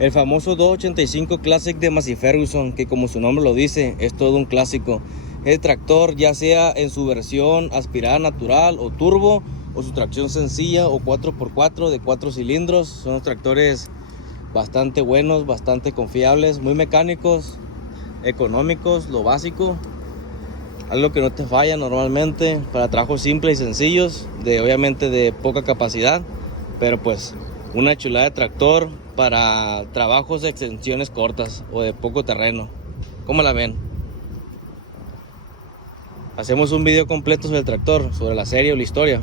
El famoso 285 Classic de Massey Ferguson, que como su nombre lo dice, es todo un clásico. El tractor, ya sea en su versión aspirada natural o turbo, o su tracción sencilla o 4x4 de 4 cilindros, son los tractores bastante buenos, bastante confiables, muy mecánicos, económicos, lo básico. Algo que no te falla normalmente para trabajos simples y sencillos, obviamente de poca capacidad, pero pues una chulada de tractor para trabajos de extensiones cortas o de poco terreno. ¿Cómo la ven? Hacemos un video completo sobre el tractor, sobre la serie o la historia.